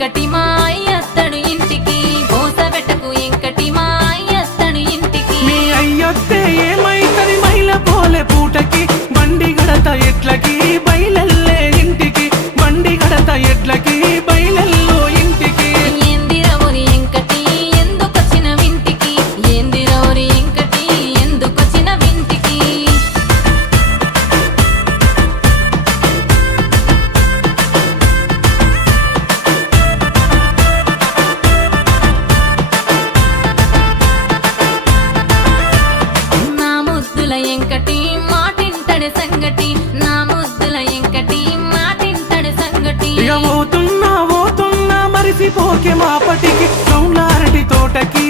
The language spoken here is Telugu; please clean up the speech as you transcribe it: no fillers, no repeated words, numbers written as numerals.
ఎంకటి మా అయ్యత్తడు ఇంటికి బోసబెట్టకు ఎంకటి మా అయ్యత్తడు ఇంటికి మీ అయ్యొత్తే ఏమైతది మైల పోలే పూటకి బండి గడత ఎట్లకి బయలెల్లే ఇంటికి బండి గడత ఎట్లకి బయలెల్లో ఇంటికి ఏందిరవరి ఎంకటి ఎందుకొచ్చిన వింటికి ఏందిరవరి ఎంకటి ఎందుకొచ్చిన వింటికి నా ముద్దుల ఎంకటి మాటింటడి సంగటి నా ముద్దుల ఎంకటి మాటింటడి సంగటి ఇక పోతున్నా మరిసిపోకే మాపటికి రౌండ్ల అరటి తోటకి